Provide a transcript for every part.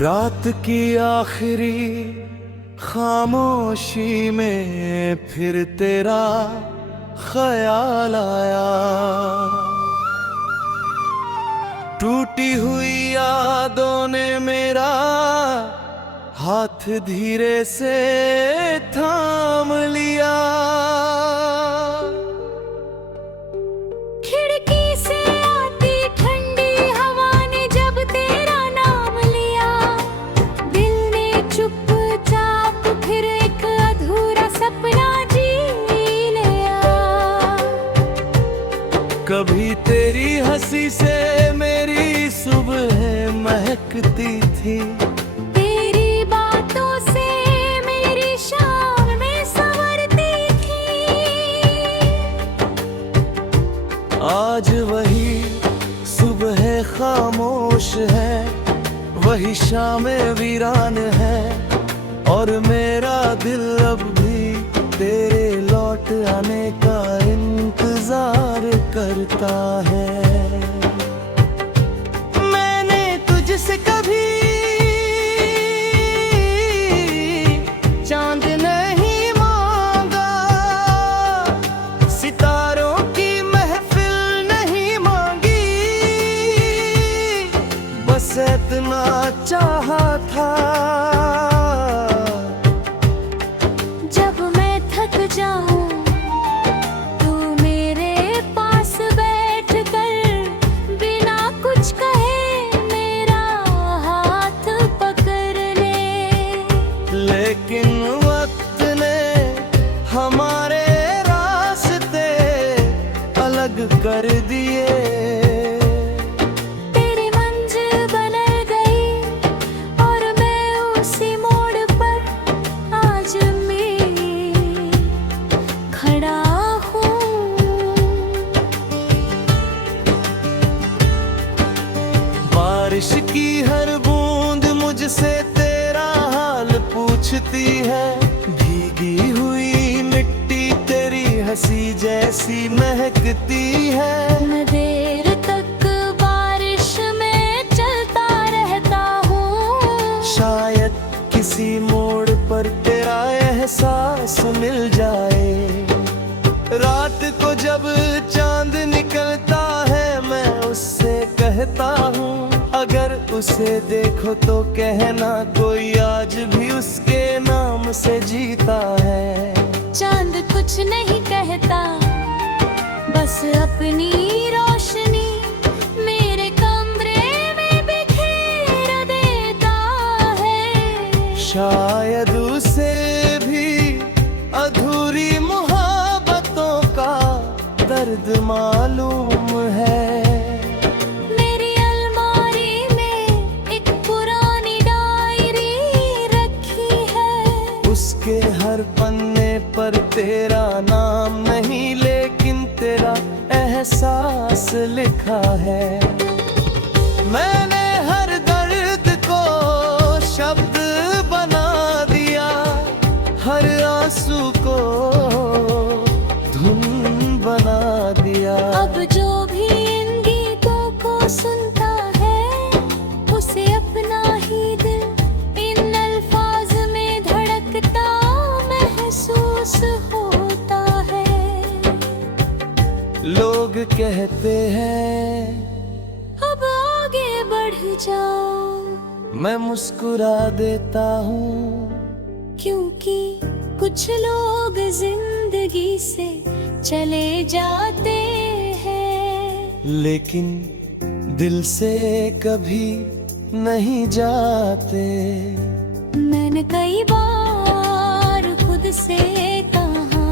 रात की आखिरी खामोशी में फिर तेरा ख्याल आया। टूटी हुई यादों ने मेरा हाथ धीरे से थाम लिया। खिड़की से आती ठंडी हवा ने जब तेरा नाम लिया, दिल ने चुपचाप फिर एक अधूरा सपना जी लिया। कभी तेरी हंसी से मेरी सुबह महकती थी, तेरी बातों से मेरी शाम में संवरती थी। आज वही सुबह खामोश है, वही शाम वीरान है, और मेरा दिल अब भी तेरे लौट आने का इंतजार करता है। मैंने तुझसे कभी चांद नहीं मांगा, सितारों की महफिल नहीं मांगी, बस इतना चाहा था। जब मैं थक जाऊं तू मेरे पास बैठ कर बिना कुछ कहे मेरा हाथ पकड़ ले। लेकिन वक्त ने हमारे रास्ते अलग कर दिए। तेरी मंजिल बदल गई और मैं उसी मोड़ पर आज मैं खड़ा हूँ। बारिश की हर बूंद मुझसे तेरा हाल पूछती है, भीगी हुई मिट्टी तेरी हंसी जैसी महकती है। मैं देर तक बारिश में चलता रहता हूँ, शायद किसी मोड़ पर तेरा एहसास मिल जाए। रात को जब चांद निकलता है मैं उससे कहता हूँ, अगर उसे देखो तो कहना कोई आज भी उसके नाम से जीता है। चांद कुछ नहीं कहता, बस अपनी रोशनी मेरे कमरे में बिखेर देता है। शायद उसे भी अधूरी मोहब्बतों का दर्द मालूम है। मेरी अलमारी में एक पुरानी डायरी रखी है, उसके हर पन्ने पर तेरा नाम नहीं लेकिन तेरा एहसास लिखा है। मैंने हर दर्द को शब्द बना दिया, हर आंसू को धुन बना दिया। अब जो भी इन गीतों को सुनता है उसे अपना ही दिल इन अल्फाज में धड़कता महसूस होता है। लोग कहते हैं अब आगे बढ़ जाओ, मैं मुस्कुरा देता हूँ, क्योंकि कुछ लोग जिंदगी से चले जाते हैं, लेकिन दिल से कभी नहीं जाते। मैंने कई बार खुद से कहा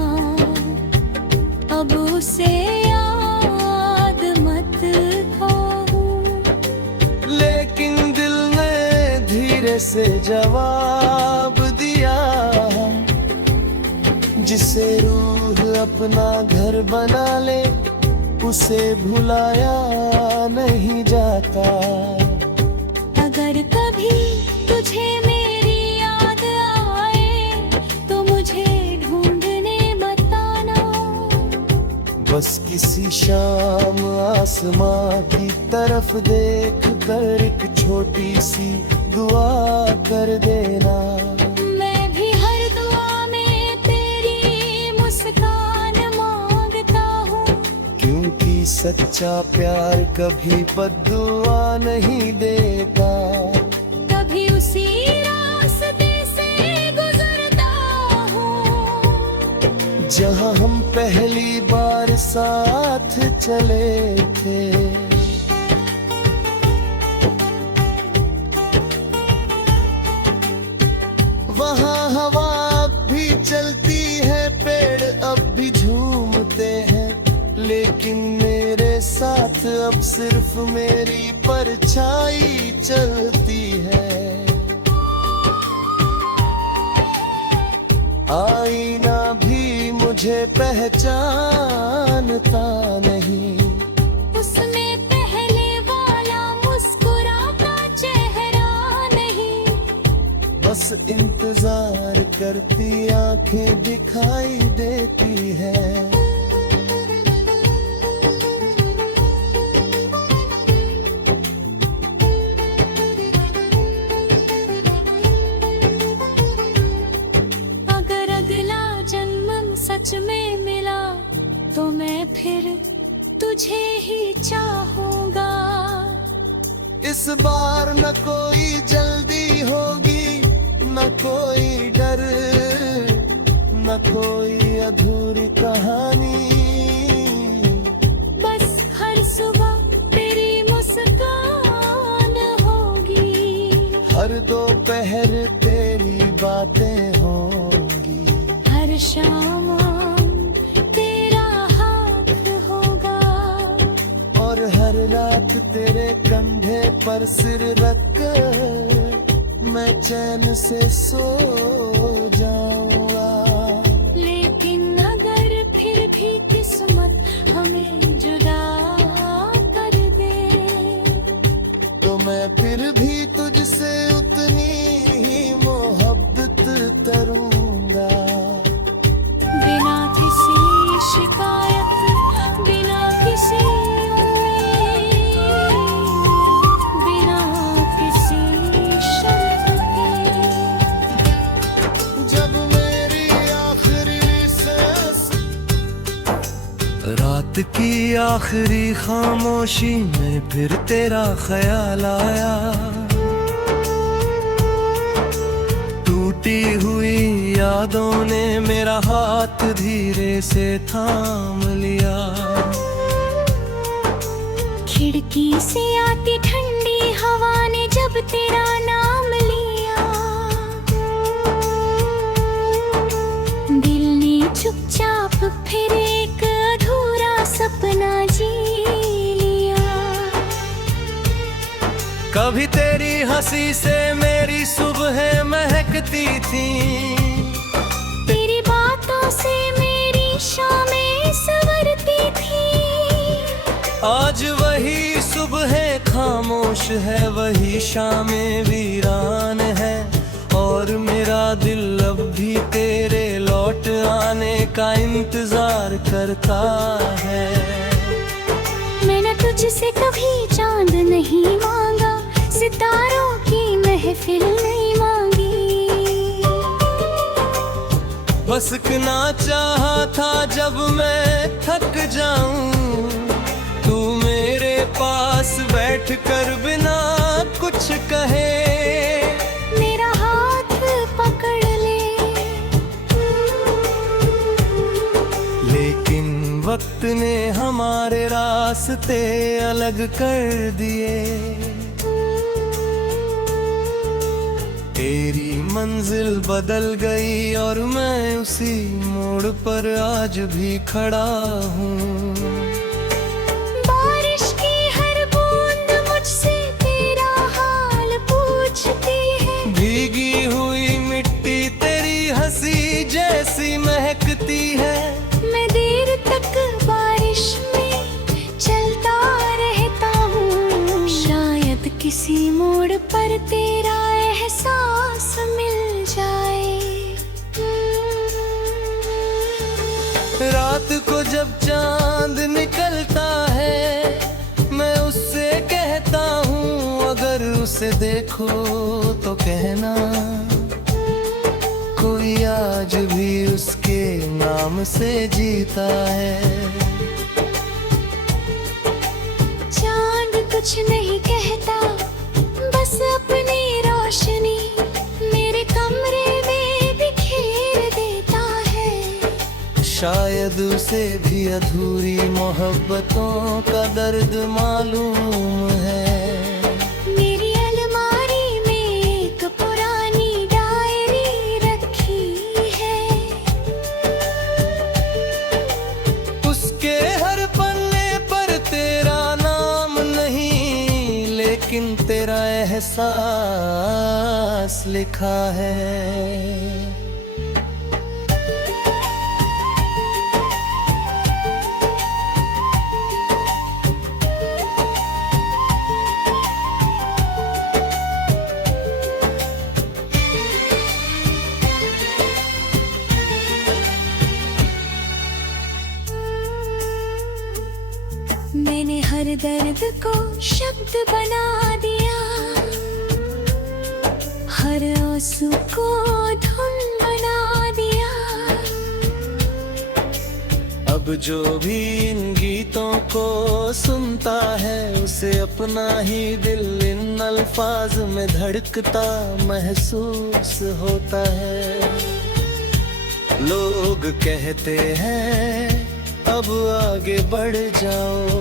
अब उसे याद मत खाऊं, लेकिन दिल ने धीरे से जवाब दिया, जिसे रूह अपना घर बना ले उसे भुलाया नहीं जाता। अगर कभी तुझे मेरी याद आए तो मुझे ढूंढने मत आना। बस किसी शाम आसमां की तरफ देख कर एक छोटी सी दुआ कर देना। मैं भी हर दुआ में तेरी मुस्कान मांगता हूँ, क्योंकि सच्चा प्यार कभी बद्दुआ नहीं देता। कभी उसी रास्ते से गुजरता हूँ जहाँ हम पहली बार साथ चले थे। वहाँ हवा अब भी चलती है, पेड़ अब भी झूमते हैं, लेकिन मेरे साथ अब सिर्फ मेरी परछाई चलती है। आईना भी मुझे पहचानता नहीं, उसमें पहले वाला मुस्कुराता चेहरा नहीं। बस इंतजार करती आंखें दिखाई देती है। अगर अगला जन्म सच में मिला तो मैं फिर तुझे ही चाहूंगा। इस बार न कोई जल्दी होगी, न कोई डर, न कोई अधूरी कहानी। बस हर सुबह तेरी मुस्कान होगी, हर दोपहर तेरी बातें होंगी, हर शाम तेरा हाथ होगा, और हर रात तेरे कंधे पर सिर रखकर मैं चैन से सो जाऊंगा। लेकिन अगर फिर भी किस्मत हमें जुदा कर दे, तो मैं फिर भी तुझसे उतनी ही मोहब्बत करूंगा। बिना किसी शिकायत, बिना किसी उम्मीद, बिना किसी शर्त के। जब मेरी आखिरी सांस, रात की आखिरी खामोशी में फिर तेरा ख्याल आया। टूटी हुई यादों ने मेरा हाथ धीरे से थाम लिया। खिड़की से आती ठंडी हवा ने जब तेरा नाम लिया, दिल ने चुपचाप फिर एक अधूरा सपना जी लिया। कभी तेरी हंसी से मेरी सुबह महकती थी, तेरी बातों से मेरी शामें संवरती थी। आज वही सुबह खामोश है, वही शामें वीरान है, और मेरा दिल अब भी तेरे लौट आने का इंतजार करता है। मैंने तुझसे कभी चांद नहीं मांगा, सितारों की महफिल नहीं मांगी। बस इतना चाहा था जब मैं थक जाऊं, तू मेरे पास बैठ कर बिना कुछ कहे मेरा हाथ पकड़ ले। लेकिन वक्त ने हमारे रास्ते अलग कर दिए। तेरी मंजिल बदल गई और मैं उसी मोड़ पर आज भी खड़ा हूँ। बारिश की हर बूंद मुझसे तेरा हाल पूछती है, भीगी हुई मिट्टी तेरी हंसी जैसी महकती है। मैं देर तक बारिश में चलता रहता हूँ, शायद किसी मोड़ पर तेरा एहसास मिल जाए। रात को जब चांद निकलता है, मैं उससे कहता हूँ अगर उसे देखो हमसे जीता है। चांद कुछ नहीं कहता, बस अपनी रोशनी मेरे कमरे में बिखेर देता है। शायद उसे भी अधूरी मोहब्बतों का दर्द मालूम है। मेरी अलमारी में एक पुरानी डायरी रखी है। उसके हर पन्ने पर तेरा नाम नहीं, लेकिन तेरा एहसास लिखा है। मैंने हर दर्द को शब्द बना दिया, हर आंसू को धुन बना दिया। अब जो भी इन गीतों को सुनता है, उसे अपना ही दिल इन अल्फाज में धड़कता महसूस होता है। लोग कहते हैं अब आगे बढ़ जाओ,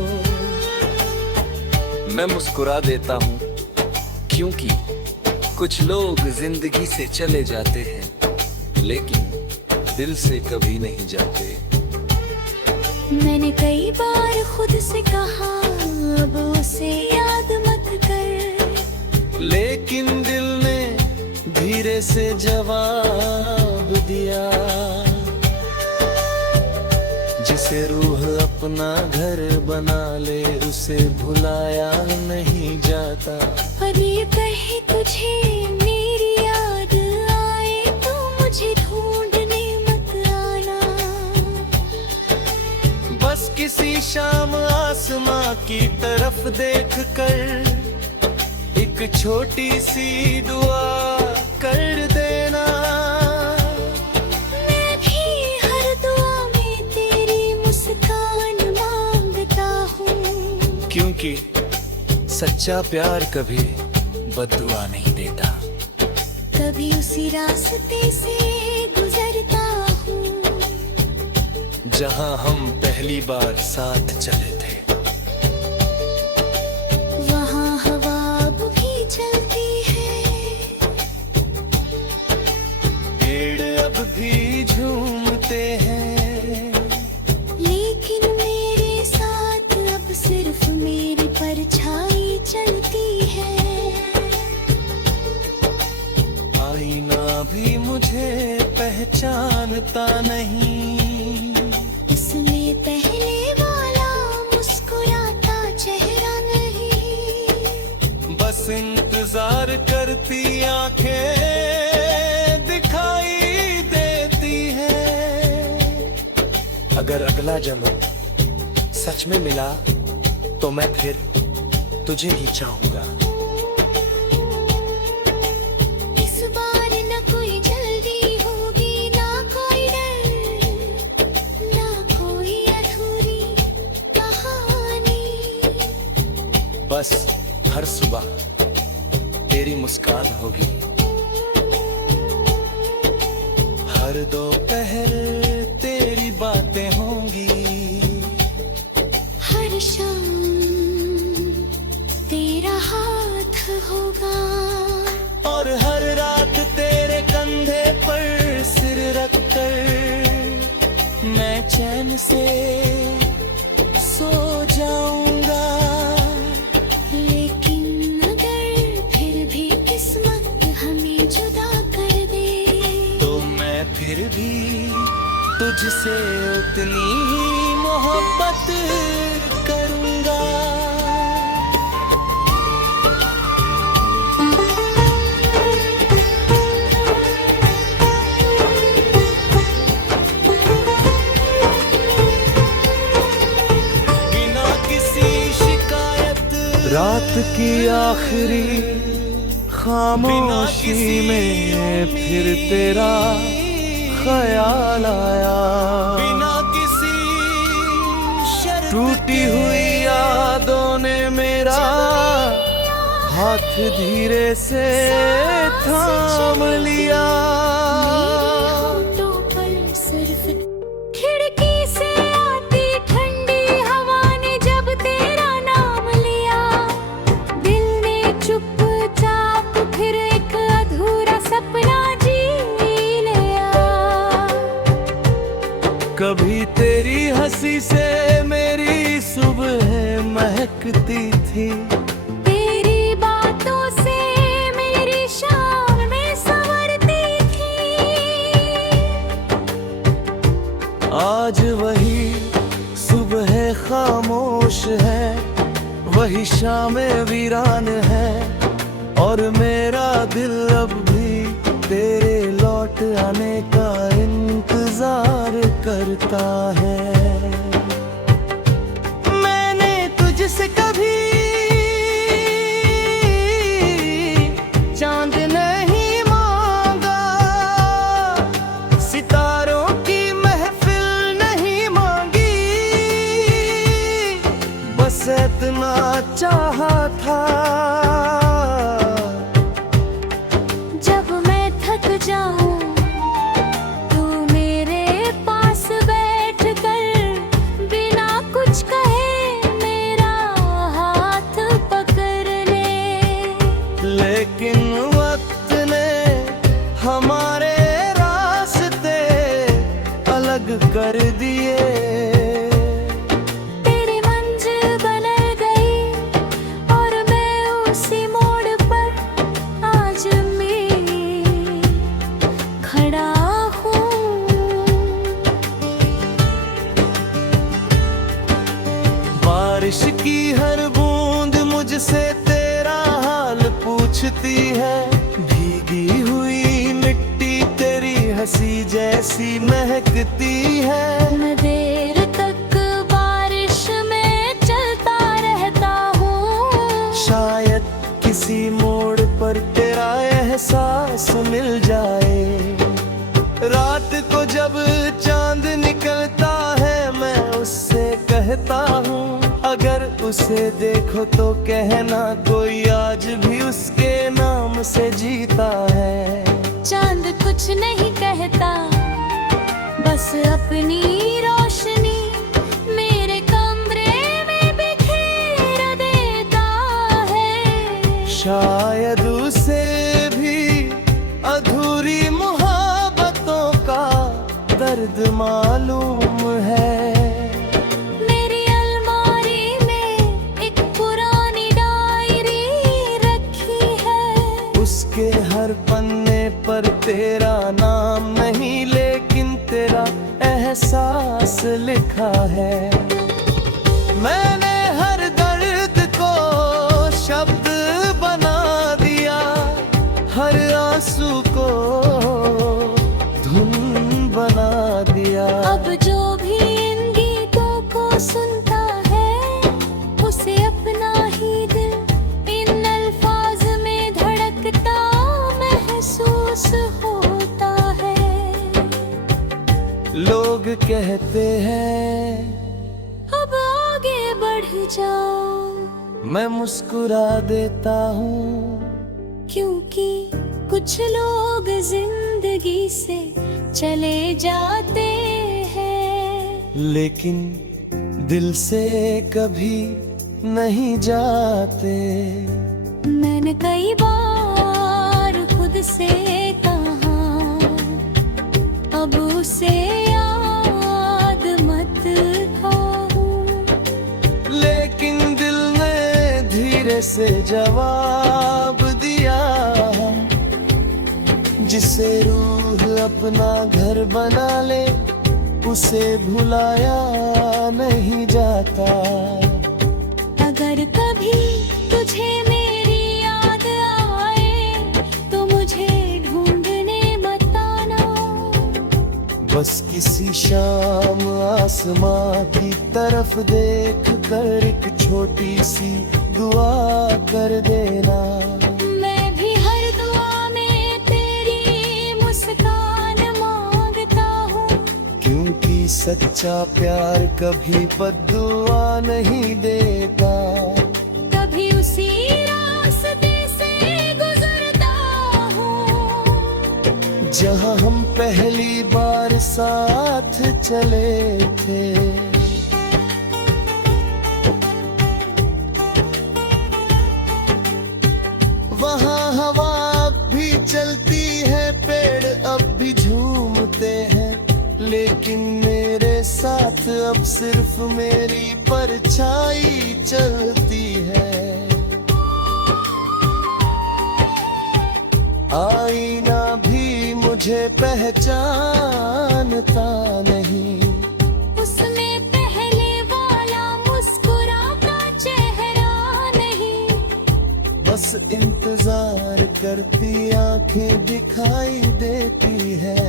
मैं मुस्कुरा देता हूँ, क्योंकि कुछ लोग जिंदगी से चले जाते हैं, लेकिन दिल से कभी नहीं जाते। मैंने कई बार खुद से कहा अब उसे याद मत कर, लेकिन दिल ने धीरे से जवाब दिया, जिसे रूह अपना घर बना ले उसे भुलाया नहीं जाता। और ये कहे तुझे मेरी याद आए तो मुझे ढूंढने मत आना। बस किसी शाम आसमां की तरफ देख कर एक छोटी सी दुआ कर देना। मैं भी हर दुआ में तेरी मुस्कान मांगता हूँ, क्योंकि सच्चा प्यार कभी बद्दुआ नहीं देता। कभी उसी रास्ते से गुजरता हूँ जहाँ हम पहली बार साथ चले थे। वहाँ हवा अब भी चलती है, पेड़ अब भी झूमते हैं, लेकिन मेरे साथ अब सिर्फ मेरी परछाई चलती है। आईना भी मुझे पहचानता नहीं, इसमें पहले वाला मुस्कुराता चेहरा नहीं। बस इंतजार करती आंखें दिखाई देती हैं। अगर अगला जन्म सच में मिला तो मैं फिर तुझे ही चाहूंगा। इस बार न कोई जल्दी होगी, ना कोई डर, ना कोई अधूरी कहानी। बस हर सुबह तेरी मुस्कान होगी, हर दोपहर तेरी बातें होंगी, हर शाम तेरा हाथ होगा, और हर रात तेरे कंधे पर सिर रखकर मैं चैन से सो जाऊंगा। लेकिन अगर फिर भी किस्मत हमें जुदा कर दे, तो मैं फिर भी तुझसे उतनी ही मोहब्बत करूंगा। रात की आखिरी खामोशी में फिर तेरा ख्याल आया, बिना किसी शर्त टूटी हुई यादों ने मेरा हाथ धीरे से थाम लिया। होठों पर सिर्फ खिड़की से आती ठंडी हवा ने जब तेरा नाम लिया, दिल ने चुपचाप फिर एक अधूरा सपना जी लिया। कभी तेरी हंसी से मेरी सुबह महकती थी, तेरी बातों से मेरी शाम में संवरती थी। आज वही सुबह खामोश है, वही शाम वीरान है, और मेरा दिल अब भी तेरे लौट आने का इंतजार करता है। मैंने तुझसे कभी चांद नहीं मांगा, सितारों की महफिल नहीं मांगी, बस इतना चाहा था। जब मैं थक जाऊं तू मेरे पास बैठ कर बिना कुछ कहे मेरा हाथ पकड़ ले। लेकिन वक्त ने हमारे रास्ते अलग कर दिए, तेरी मंजिल बदल गई और मैं उसी मोड़ पर आज मैं खड़ा हूँ। बारिश की हर बूंद मुझसे तेरा हाल पूछती है, भीगी हुई मिट्टी तेरी हंसी जैसी महकती है। मैं देर तक बारिश में चलता रहता हूँ, शायद किसी मोड़ पर तेरा एहसास मिल जाए। रात को जब चांद निकलता है मैं उससे कहता हूँ, अगर उसे देखो तो कहना कोई आज भी उसके नाम से जीता है। चांद कुछ नहीं कहता, बस अपनी रोशनी मेरे कमरे में बिखेर देता है। शायद उसे भी अधूरी मोहब्बतों का दर्द मालूम है। मेरी अलमारी में एक पुरानी डायरी रखी है, उसके हर पन्ने पर तेरा नाम नहीं लेकिन तेरा एहसास लिखा है। मैंने हर दर्द को शब्द बना दिया, हर आंसू को धुन बना दिया। अब जो भी इन गीतों को सुनता है उसे अपना ही दिल इन अल्फाज में धड़कता महसूस होता है। लोग कहते हैं अब आगे बढ़ जाओ, मैं मुस्कुरा देता हूँ, क्योंकि कुछ लोग जिंदगी से चले जाते हैं, लेकिन दिल से कभी नहीं जाते। मैंने कई बार खुद से कहा अब उसे याद मत करो, लेकिन दिल ने धीरे से जवाब दिया, जिसे रूह अपना घर बना ले उसे भुलाया नहीं जाता। अगर कभी तुझे मेरी याद आए तो मुझे ढूंढने मत आना। बस किसी शाम आसमां की तरफ देख कर एक छोटी सी दुआ कर देना। मैं भी हर दुआ में तेरी मुस्कान मांगता क्योंकि सच्चा प्यार कभी बद्दुआ नहीं देता। कभी उसी रास्ते से गुजरता हूँ जहाँ हम पहली बार साथ चले थे। वहाँ हवा अब भी चलती है, पेड़ अब भी झूमते हैं, लेकिन मेरे साथ अब सिर्फ मेरी परछाई चलती है। आईना भी मुझे पहचानता नहीं, उसमें पहले वाला मुस्कुराता चेहरा नहीं। बस इंतजार करती आंखें दिखाई देती है।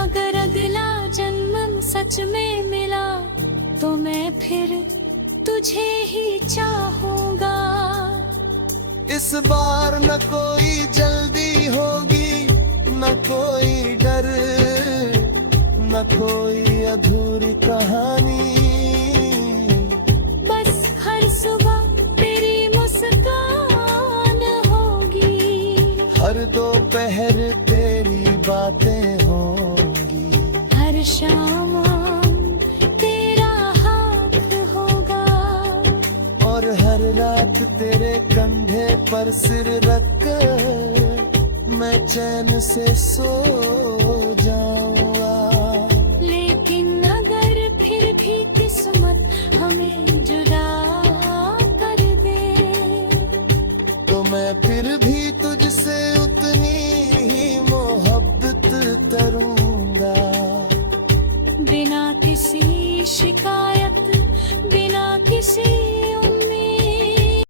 अगर अगला जन्म सच में मिला तो मैं फिर तुझे ही चाहूंगा। इस बार न कोई जल्दी होगी, न कोई डर, न कोई अधूरी कहानी। बस हर सुबह तेरी मुस्कान होगी, हर दोपहर तेरी बातें होंगी, हर शाम तेरा हाथ होगा, और हर रात तेरे कंधे पर सिर रखकर मैं चैन से सो